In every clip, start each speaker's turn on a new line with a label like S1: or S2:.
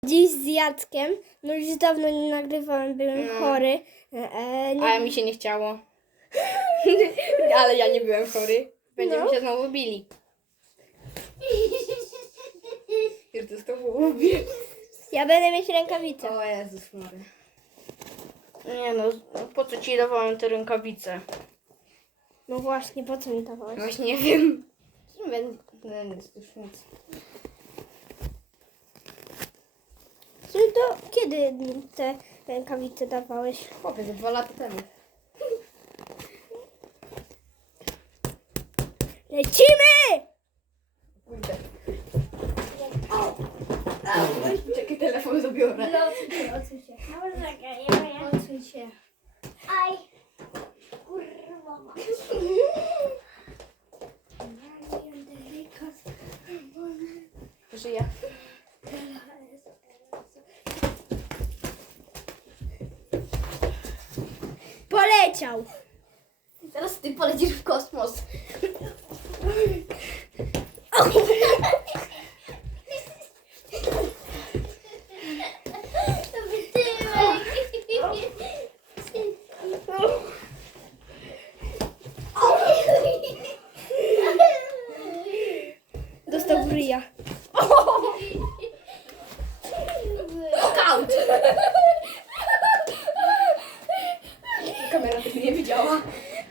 S1: Dziś z Jackiem, no już dawno nie nagrywałem, byłem chory.
S2: A mi się nie chciało. Ale ja nie byłem chory. Będziemy się znowu bili. Już to z tobą lubię.
S1: Ja będę mieć rękawice.
S2: O Jezus Mary. Nie no, po co ci dawałem te rękawice?
S1: No właśnie, po co mi to dałeś?
S2: Właśnie nie wiem. Już nic.
S1: Czyli to kiedy te rękawice dawałeś?
S2: Chłopie, 2 lata temu.
S1: Lecimy!
S2: Pójdę. Czekaj, telefon zabiorę.
S1: Odsuń się. Odsuń się.
S3: Aj, kurwa ma.
S2: Żyję.
S1: Poleciał!
S2: Teraz ty polecisz w kosmos.
S3: To wytyłek.
S1: Dostał w ryja.
S2: Knockout! Kamera tego nie widziała.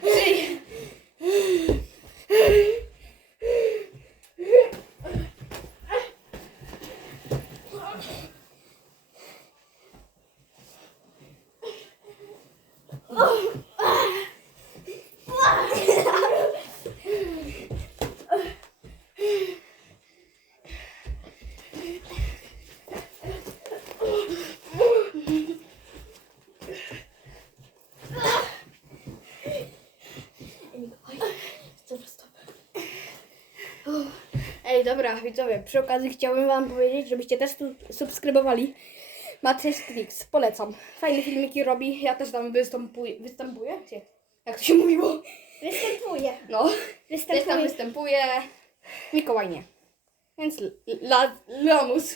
S2: Ej, dobra, widzowie, przy okazji chciałbym wam powiedzieć, żebyście też tu subskrybowali Matrix Tricks. Polecam. Fajne filmiki robi, ja też tam występuję? Gdzie? Jak to się mówiło?
S1: Występuje.
S2: No, też tam występuję. Mikołaj nie. Więc lamus.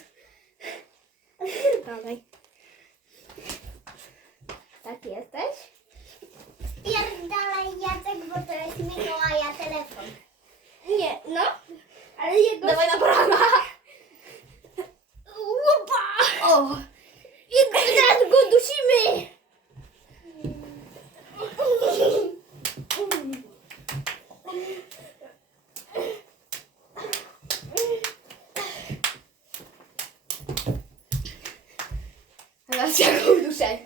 S1: Dalej.
S3: Tak jesteś? Spierdalaj Jacek, bo to jest Mikołaja telefon.
S1: Nie, no. Ale jego...
S2: Dawaj na brama.
S1: Łupa!
S2: O,
S1: Zaraz go dusimy!
S2: teraz ja go uduszę.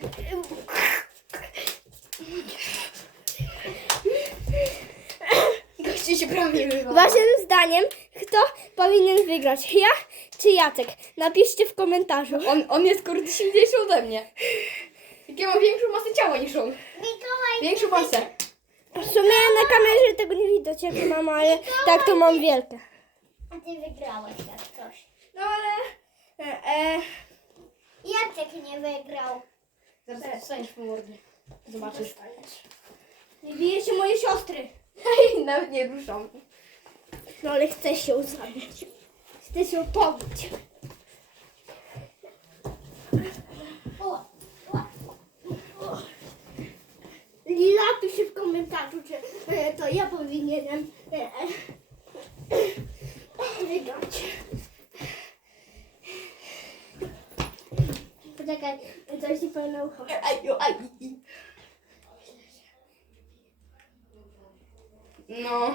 S2: Gościu się prawie wywołał.
S1: Waszym zdaniem, kto powinien wygrać? Ja czy Jacek? Napiszcie w komentarzu.
S2: On jest kurde silniejszy ode mnie. Jak ja mam większą masę ciała niż on.
S3: Mikołaj,
S2: Większą masę.
S1: W sumie na kamerze tego nie widać, jak mam, ale tak to mam wielkie.
S3: a ty wygrałeś jak coś.
S1: No ale...
S3: Jacek nie wygrał.
S2: Zaraz dostaniesz po mordzie. Zobaczysz.
S1: Nie bije się moje siostry.
S2: Nawet nie ruszam.
S1: No ale chcę się zabić. Chcę się pobić.
S3: O,
S1: Napisz w komentarzu, czy to ja powinienem wygrać. Poczekaj, coś ci powiem na ucho.
S2: No.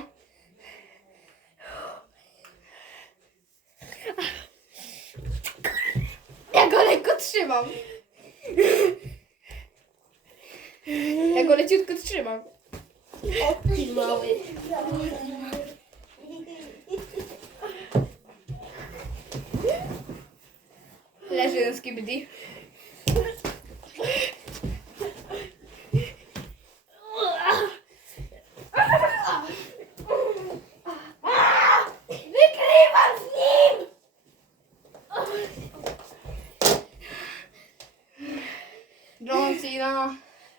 S2: Ja go lekko trzymam. Ja go leciutko trzymam.
S1: O ty mały.
S2: Leży jeden skibidi.
S1: Wygrywam z nim!
S2: John Cena.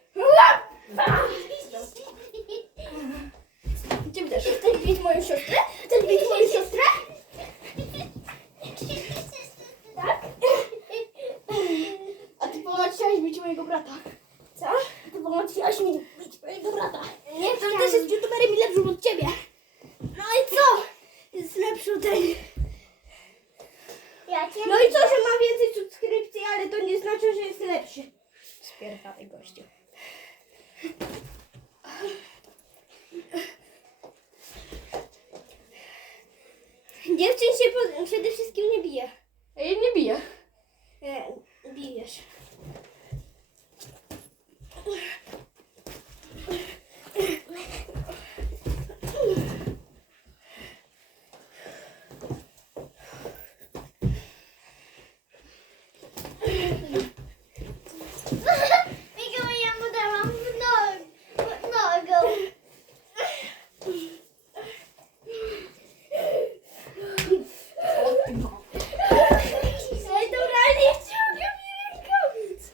S2: Gdzie też?
S1: Chcesz bić moją siostrę? Chcesz bić moją siostrę? Tak?
S2: mojego brata.
S1: Co?
S2: Ty pomociłaś mi bić mojego brata.
S1: Nie,
S2: To on też jest youtuberem i lepszym od ciebie.
S1: No i co? Jest lepszy od tej.
S3: Ja cię
S1: No i co, że ma więcej subskrypcji, ale to nie znaczy, że jest lepszy.
S2: Spierdalaj gościu.
S1: Dziewczyn się przede wszystkim nie bije.
S2: Ja jej nie biję.
S1: Bijesz.
S3: Mikołaj, ja mu dałam w nogą.
S1: Ej, dobra, nie ściągam mi rękawic.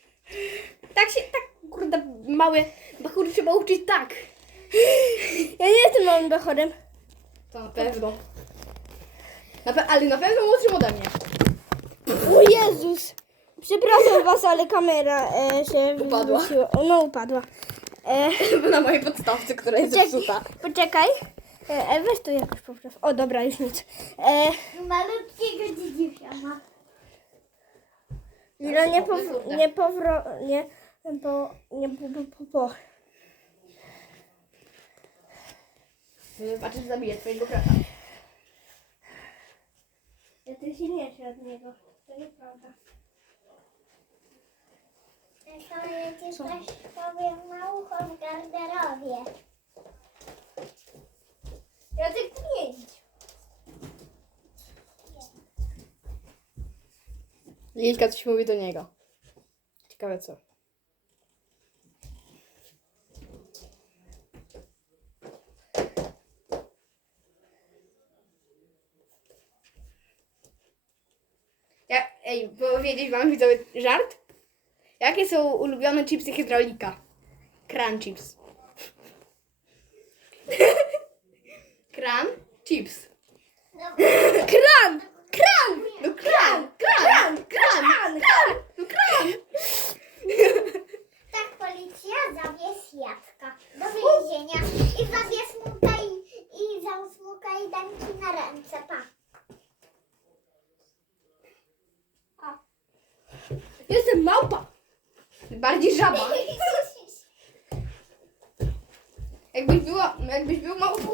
S2: Tak, kurde, małe bachury trzeba uczyć tak.
S1: Ja nie jestem małym bachorem.
S2: To na pewno. Ale na pewno młodszym ode mnie.
S1: O Jezus! Przepraszam was, ale kamera się
S2: Upadła.
S1: wywróciła. No, upadła.
S2: Na mojej podstawce, która jest zepsuta.
S1: Poczekaj. Weź to jakoś popraw. O, dobra, już nic.
S3: Malutkiego dziedziusia ma.
S1: Milo, nie
S2: kurde.
S1: nie powro... Nie... Po.
S2: Zobaczysz, zabiję twojego brata.
S1: Ja ty silniejszy od niego. To nieprawda.
S3: To ja ci coś powiem na ucho w garderobie.
S1: Ja ty nie idź.
S2: Lilka coś mówi do niego. Ciekawe co. Ej, powiedzieć wam widzowie żart? Jakie są ulubione chipsy hydraulika? Crunch chips. Kran chips.
S1: Kran!
S2: No kran! No kran!
S3: Tak policja zawies Jacka do więzienia i zawies mu kajdanki na ręce, pa.
S2: Jestem małpa. Bardziej żaba. Jakbyś był małpą.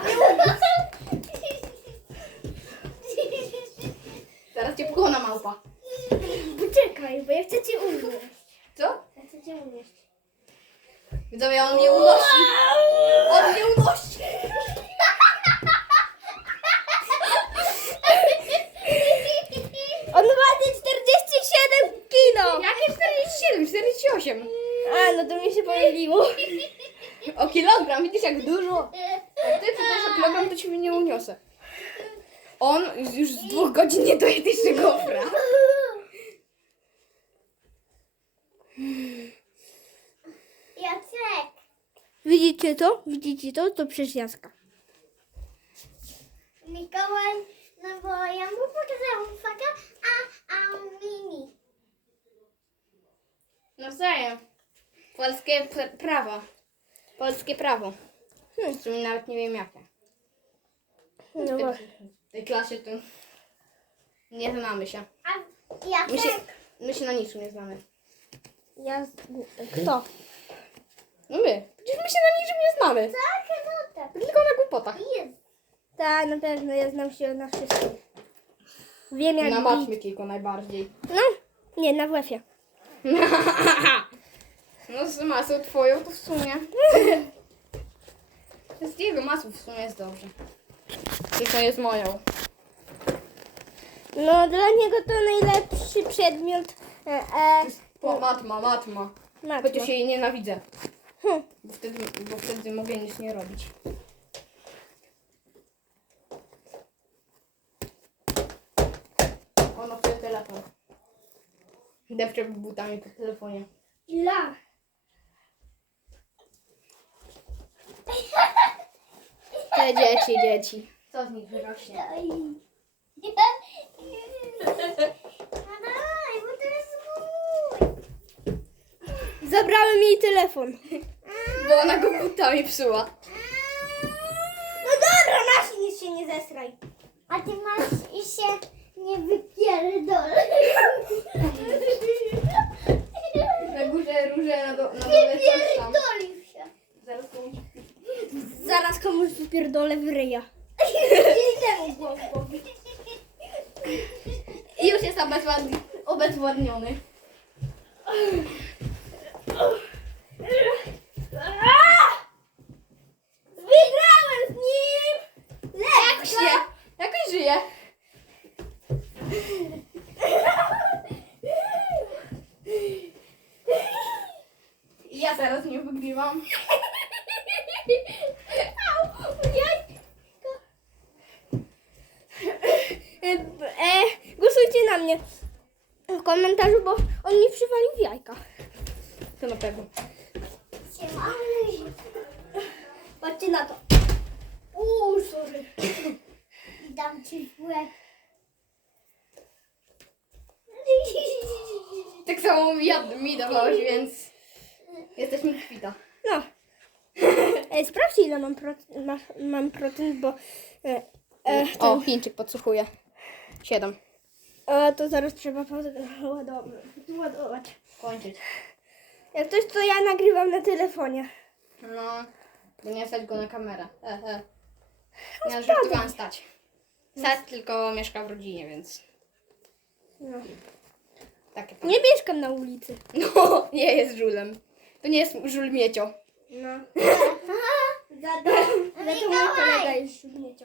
S2: Zaraz cię pokona małpa.
S1: Poczekaj, bo ja chcę cię unieść.
S2: Co?
S1: Ja chcę cię unieść.
S2: Widzowie, on mnie unosi. On mnie unosi.
S1: On waży 47 kilo!
S2: Jakie 47? 48.
S1: A, no to mi się pomyliło.
S2: O kilogram, widzisz jak dużo? Jak ty pytasz o kilogram, to ciebie nie uniosę. On już z 2 godzin nie doje jeszcze gofra.
S3: Jacek,
S1: Widzicie to? Widzicie to? To przez Jacka.
S3: Mikołaj, no bo ja mu pokazałam faka, a mini.
S2: Nawzajem. Polskie prawo. Polskie prawo. W sumie nawet nie wiem jakie.
S1: No właśnie.
S2: W tej klasie to nie znamy się.
S3: A Jacek,
S2: My się na niczym nie znamy.
S1: Ja... Kto?
S2: No my. Przecież my się na niczym nie znamy.
S3: tak, no tak.
S2: Tylko na głupotach.
S3: Jest.
S1: Tak, na pewno, ja znam się na wszystkim. Wiem jak...
S2: Na matmie tylko najbardziej.
S1: No, nie, na WF-ie.
S2: No z masą twoją to w sumie. Z jego masą w sumie jest dobrze. Tylko jest moją.
S1: No, dla niego to najlepszy przedmiot.
S2: Matma.
S1: Matma.
S2: Chociaż jej nienawidzę.
S1: Hm.
S2: Bo wtedy mogę nic nie robić. Ono chce telefon. Depcze butami po telefonie.
S1: Dla.
S2: Te dzieci. Co z nich wyrośnie?
S3: No daj, bo to jest mój.
S1: Zabrałem jej telefon.
S2: Bo ona go butami psuła.
S1: No dobra, masz, nic się nie zesraj.
S3: A ty masz i się nie wypierdolę.
S2: Na górze róże, na dole coś tam.
S3: Wypierdolił się.
S2: Zaraz komuś...
S1: Zaraz komuś wypierdolę w ryja.
S3: Temu głowowi.
S2: I już jest obezwładniony.
S1: Wygrałem z nim!
S2: Jakoś żyje. Ja teraz nie wygrywam.
S1: Głosujcie na mnie w komentarzu, bo on mi przywalił w jajka.
S2: To na pewno.
S3: Siema.
S1: Patrzcie na to. Sorry.
S3: Dam ci w łeb.
S2: Tak samo mi dawałeś, więc jesteśmy kwita.
S1: No. Sprawdźcie, ile mam procent, bo
S2: O, Chińczyk podsłuchuje. 7.
S1: to zaraz trzeba ładować.
S2: Kończyć.
S1: Jak coś, to ja nagrywam na telefonie.
S2: No, bo nie stać go na kamerę. Nie, żartowałam stać. Stać tylko mieszka w rodzinie, więc
S1: No.
S2: takie.
S1: Nie mieszkam na ulicy.
S2: No, nie jest żulem. To nie jest żul miecio.
S1: No. Za to mój kolega jest śródmiecio.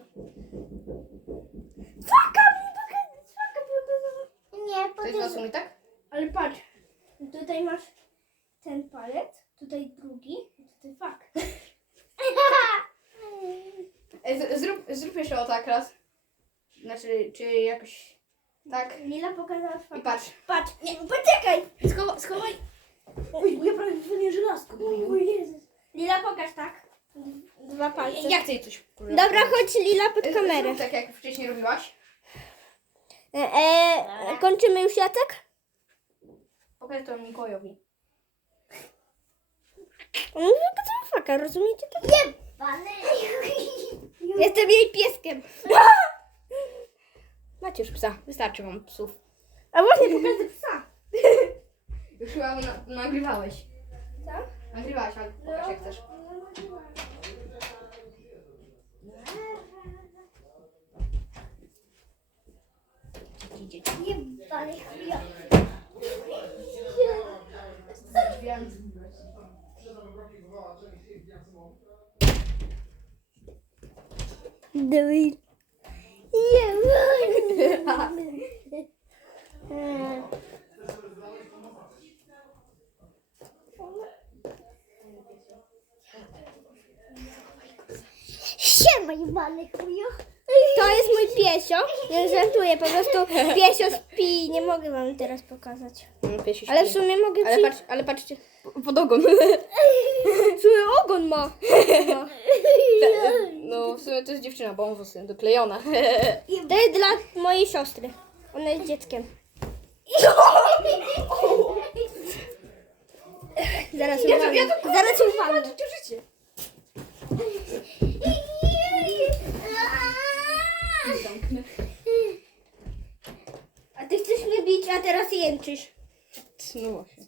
S3: Nie,
S2: To jest
S3: potem...
S2: zasuń, tak?
S1: Ale patrz, tutaj masz ten palec, tutaj drugi, tutaj fak.
S2: Zrób jeszcze o tak raz. Znaczy, czy jakoś tak.
S1: Lila pokazała
S2: I
S1: fak.
S2: patrz.
S1: Patrz, nie, poczekaj!
S2: Schowaj. Oj, ja prawie wymienię żelazko.
S1: O Jezus. Lila, pokaż tak. Dwa palce.
S2: Ja chcę coś.
S1: Dobra, chodź Lila pod kamerę.
S2: Tak jak wcześniej robiłaś.
S1: Kończymy już, Jacek?
S2: Pokaż to Mikołajowi.
S1: On mówi, że faka, rozumiecie to?
S3: Jebany.
S1: Jestem jej pieskiem.
S2: Macie już psa. Wystarczy wam psów.
S1: A właśnie pokażę psa.
S2: Już chyba nagrywałeś.
S1: Co?
S2: Nagrywałaś, ale pokaż jak chcesz. Dzieci.
S3: Jebany chuja.
S1: Dawid.
S3: Siema, jebany chuja.
S1: To jest mój piesio. Nie żartuję, po prostu piesio śpi. Nie mogę wam teraz pokazać. Ale w sumie mogę
S2: Ale patrzcie, pod ogon.
S1: W sumie ogon ma.
S2: No w sumie to jest dziewczyna, bo on włosy doklejona.
S1: To jest dla mojej siostry. Ona jest dzieckiem. Zaraz ją walnę. Zaraz ją walnę.
S2: życie.
S1: A ty chcesz mnie bić, a teraz jęczysz.
S2: No właśnie.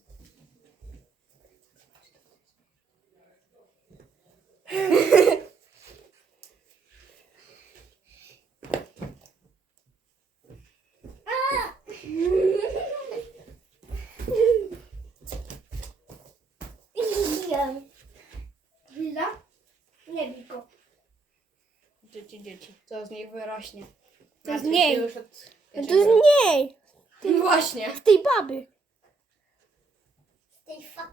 S1: Lila? Nie bij go.
S2: Dzieci. Co z nich wyrośnie?
S1: To z
S2: Martwię
S1: niej.
S2: się już od-
S1: To z niej.
S2: No właśnie.
S1: Z tej baby.
S3: Z tej